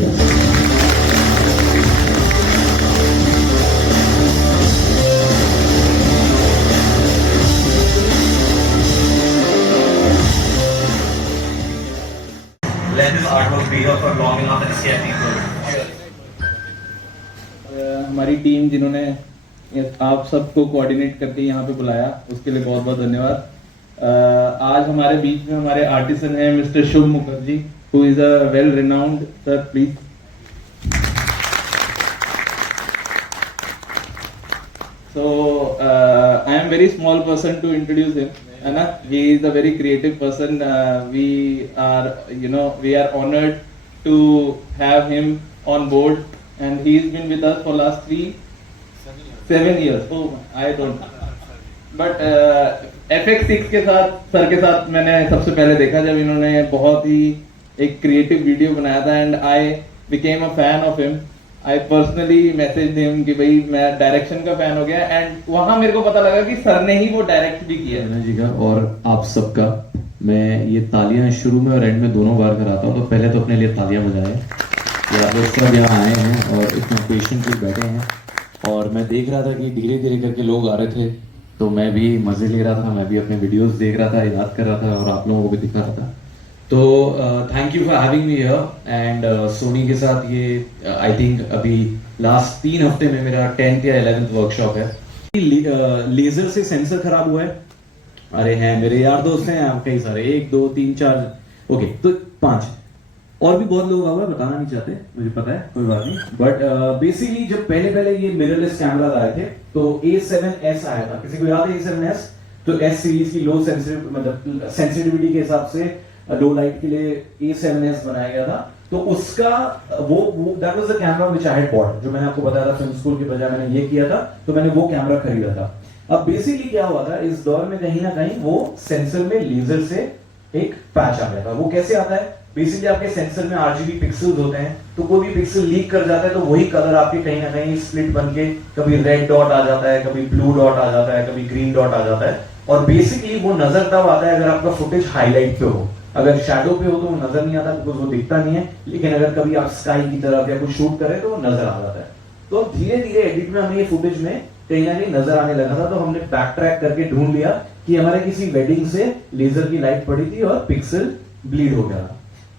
करिएगा। Let his artwork be here for long enough and scare people. हमारी team जिन्होंने आप सबको कोऑर्डिनेट करके यहाँ पे बुलाया उसके लिए बहुत बहुत धन्यवाद। आज हमारे बीच में हमारे आर्टिसन हैं mister Shubh Mukherjee, who is a well renowned sir, please. So I am very small person to introduce him, है ना? He is a very creative person. We are honored to have him on board, and he's been with us for last 7 years. Oh, I don't. But FX6 के साथ sir के साथ मैंने सबसे पहले देखा जब इन्होंने बहुत ही एक क्रिएटिव वीडियो बनाया था, and I became a fan of him. I personally messaged him कि भाई मैं डायरेक्शन का फैन हो गया, एंड वहां मेरे को पता लगा कि सर ने ही वो डायरेक्ट भी किया है जी का और आप सबका मैं ये तालियां शुरू में और एंड में दोनों बार कराता हूँ, तो पहले तो अपने लिए तालियां बजाएं कि आप लोग सब यहाँ आए हैं और इतना पेशेंटली बैठे हैं। और मैं देख रहा था कि धीरे धीरे करके लोग आ रहे थे, तो मैं भी मजे ले रहा था, मैं भी अपने वीडियोस देख रहा था, याद कर रहा था और आप लोगों को भी दिखा रहा था। तो thank you for having me here. And Soni के साथ ये आई थिंक अभी लास्ट 3 हफ्ते में मेरा 10th या 11th वर्कशॉप है। लेजर से सेंसर खराब हुआ है। अरे हैं मेरे यार दोस्त हैं आप कई सारे, 1 2 3 4 ओके तो 5 और भी बहुत लोग हुआ, बताना नहीं चाहते, मुझे पता है, कोई बात नहीं। बट बेसिकली जब पहले ये मिररलेस कैमरा आए थे तो A7S आया था, किसी को याद है A7S? तो S सीरीज की लो सेंसिटिविटी के हिसाब से लो लाइट के लिए A7S बनाया गया था। तो उसका वो that was the camera which I had bought, जो मैंने आपको बताया था फिल्म स्कूल के बजाय मैंने ये किया था, तो मैंने वो कैमरा खरीदा था। अब बेसिकली क्या हुआ था इस दौर में, कहीं ना कहीं वो सेंसर में लेजर से एक पैच आ गया था। वो कैसे आता है? बेसिकली आपके सेंसर में RGB पिक्सल्स होते हैं, तो कोई भी पिक्सल लीक कर जाता है तो वही कलर आपके कहीं ना कहीं स्प्लिट बनके कभी रेड डॉट आ जाता है, कभी ब्लू डॉट आ जाता है, कभी ग्रीन डॉट आ जाता है। और बेसिकली वो नजर तब आता है अगर आपका फुटेज हाईलाइट पे हो, अगर शैडो पे हो तो वो नजर नहीं आता बिकॉज वो दिखता नहीं है, लेकिन अगर कभी आप स्काई की तरफ या कुछ शूट करें तो वो नजर आ जाता है। तो धीरे धीरे एडिट में हमें ये फुटेज में कहीं ना कहीं नजर आने लगा था, तो हमने बैक ट्रैक करके ढूंढ लिया कि हमारे किसी वेडिंग से लेजर की लाइट पड़ी थी और पिक्सल ब्लीड हो गया।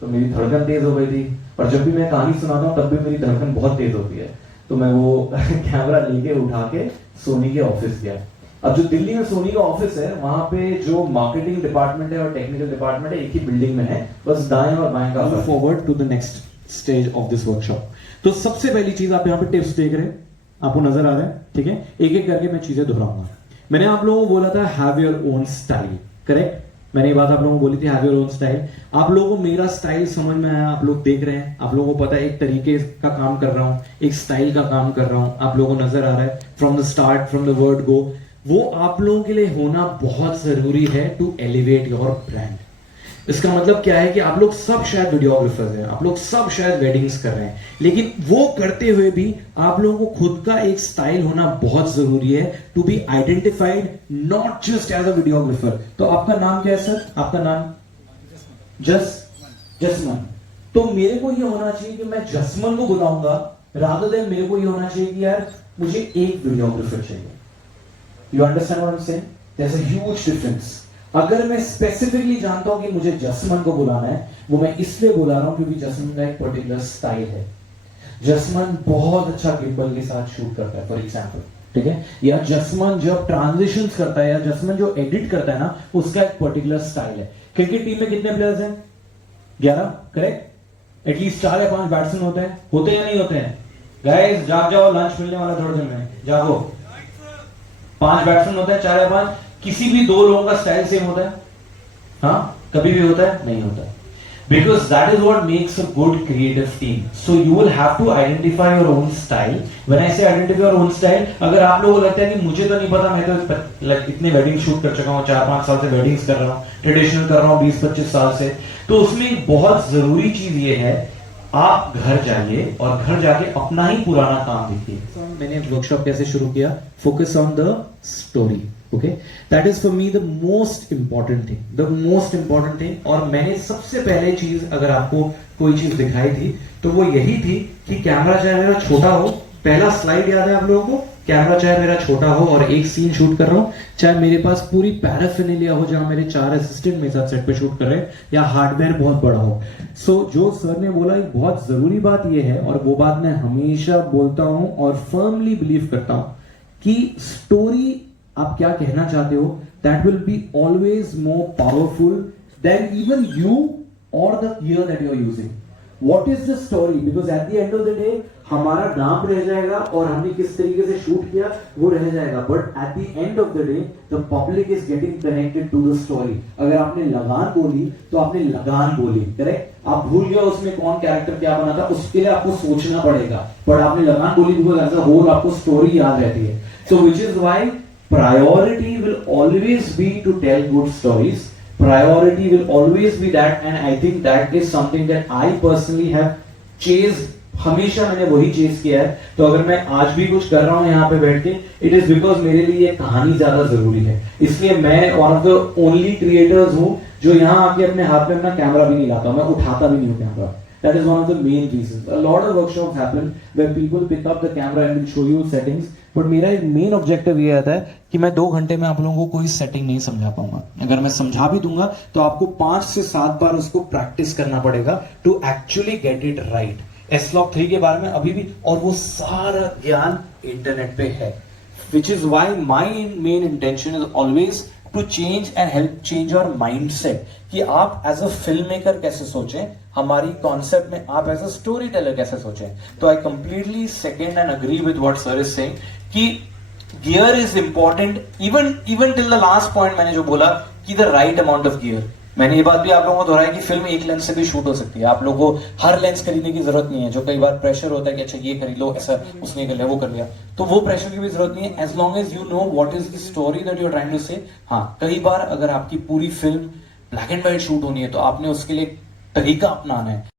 तो मेरी धड़कन तेज हो गई थी, और जब भी मैं कहानी सुनाता हूँ तब भी मेरी धड़कन बहुत तेज होती है। तो मैं वो कैमरा लेके उठा के सोनी के ऑफिस गया। अब जो दिल्ली में सोनी का ऑफिस है वहां पे जो मार्केटिंग डिपार्टमेंट है और टेक्निकल डिपार्टमेंट है एक ही बिल्डिंग में है, बस दाएं और बाएं का। Forward to the next stage of this workshop. तो सबसे पहली चीज आप यहाँ पे टिप्स देख रहे हैं, आपको नजर आ रहा है, ठीक है? एक एक करके मैं चीजें दोहराऊंगा। मैंने आप लोगों को बोला था have your own style, correct? मैंने ये बात आप लोगों को बोली थी, हैव योर ओन स्टाइल। आप लोगों को मेरा स्टाइल समझ में आया, आप लोग देख रहे हैं, आप लोगों को पता है एक तरीके का काम कर रहा हूं, एक स्टाइल का काम कर रहा हूं, आप लोगों को नजर आ रहा है from the start, from the word go. वो आप लोगों के लिए होना बहुत जरूरी है टू एलिवेट योर ब्रांड। इसका मतलब क्या है कि आप लोग सब शायद वीडियोग्राफर्स हैं, आप लोग सब शायद वेडिंग्स कर रहे हैं, लेकिन वो करते हुए भी आप लोगों को खुद का एक स्टाइल होना बहुत जरूरी है to be identified not just as a videographer. तो आपका नाम क्या है सर? आपका नाम? जसमन। तो मेरे को ये होना चाहिए कि मैं जसमन को बुलाऊंगा, रादर देन मेरे को ये होना चाहिए कि यार मुझे एक वीडियोग्राफर चाहिए। You understand what I am saying? There is a huge difference. अगर मैं स्पेसिफिकली जानता हूं कि मुझे जसमन को बुलाना है, वो मैं इसलिए बुला रहा हूं क्योंकि जसमन का एक पर्टिकुलर स्टाइल है। जसमन बहुत अच्छा गिम्बल के साथ शूट करता है फॉर एग्जांपल, ठीक है? या जसमन जब ट्रांजिशंस करता है, या जसमन जो एडिट करता है ना, उसका एक पर्टिकुलर स्टाइल है। क्रिकेट टीम में कितने प्लेयर्स हैं? 11, करेक्ट? एटलीस्ट 4 या 5 बैट्समैन होते हैं या नहीं होते हैं? गाइस जाग जाओ, लंच मिलने वाला थोड़ी देर में, जागो। 5 बैट्समैन होते हैं, 4 या 5। किसी भी 2 लोगों का स्टाइल सेम होता है? हाँ, कभी भी होता है? नहीं होता है। Because that is what makes a good creative team. So you will have to identify your own style. When I say identify your own style, अगर आप लोगों को लगता है कि मुझे तो नहीं पता, मैं तो इतने वेडिंग शूट कर चुका हूँ, 4-5 साल से वेडिंग्स कर रहा हूँ, ट्रेडिशनल कर रहा हूँ 20-25 साल से, तो उसमें एक बहुत जरूरी चीज ये है, आप घर जाइए और घर जाके अपना ही पुराना काम देखिए। मैंने वर्कशॉप कैसे शुरू किया? Focus on the story. Okay, that is for me the most important thing. और मैंने सबसे पहले चीज अगर आपको कोई चीज दिखाई थी तो वो यही थी कि कैमरा चाहे मेरा छोटा हो, पहला स्लाइड याद है आप लोगों को, कैमरा चाहे मेरा छोटा हो और एक सीन शूट कर रहा हूं, चाहे मेरे पास पूरी पैराफिनेलिया हो जहां मेरे 4 असिस्टेंट मेरे साथ सेट पे शूट कर रहे हैं, या हार्डवेयर बहुत बड़ा हो। सो जो सर ने बोला एक बहुत जरूरी बात यह है, और वो बात मैं हमेशा बोलता हूं और फर्मली बिलीव करता हूं कि स्टोरी आप क्या कहना चाहते हो, that will be always more powerful then even you और the gear that you are using. What is the story? Because at the end of the day हमारा नाम रह जाएगा और हमने किस तरीके से शूट किया वो रह जाएगा, but at the end of the day the public is getting connected to the story. अगर आपने लगान बोली तो आपने लगान बोली, करेक्ट। आप भूल गया उसमें कौन कैरेक्टर क्या बना था, उसके लिए आपको सोचना पड़ेगा, पर आपने लगान बोली बिकॉज एज अ होल आपको स्टोरी याद रहती है। So which is why priority will always be to tell good stories. Priority will always be that, and I think that is something that I personally have chased. हमेशा मैंने वही chess किया है। तो अगर मैं आज भी कुछ कर रहा हूं यहाँ पे बैठ के, इट इज बिकॉज मेरे लिए ये कहानी ज्यादा जरूरी है। इसलिए मैं one of the only creators हूं जो यहाँ आके अपने हाथ में अपना कैमरा भी नहीं लाता, मैं उठाता भी नहीं हूँ camera. That is one of the main reasons. A lot of workshops happen where people pick up the camera and will show you settings. But मेरा एक मेन ऑब्जेक्टिव ये आता है कि मैं 2 घंटे में आप लोगों को कोई सेटिंग नहीं समझा पाऊंगा। अगर मैं समझा भी दूंगा तो आपको 5 से 7 बार उसको प्रैक्टिस करना पड़ेगा to actually get it right. S-Log 3 के बारे में अभी भी, और वो सारा ज्ञान इंटरनेट पे है, which is why my main intention is always to change and help change your mindset कि आप एज अ फिल्म मेकर कैसे सोचें, हमारी कॉन्सेप्ट में आप एज अ स्टोरी टेलर कैसे सोचें। तो I completely second and agree with what sir is saying कि gear is important, even till the last point मैंने जो बोला कि the right amount of gear. मैंने ये बात भी आप लोगों को दोहराई कि फिल्म एक लेंस से भी शूट हो सकती है, आप लोगों को हर लेंस खरीदने की जरूरत नहीं है। जो कई बार प्रेशर होता है कि अच्छा ये खरीद लो, ऐसा उसने कर लिया, वो कर लिया, तो वो प्रेशर की भी जरूरत नहीं है, as long as you know what is the story that you are trying to say. हाँ, कई बार अगर आपकी पूरी film black and white shoot होनी है तो आपने उसके लिए तरीका अपनाना है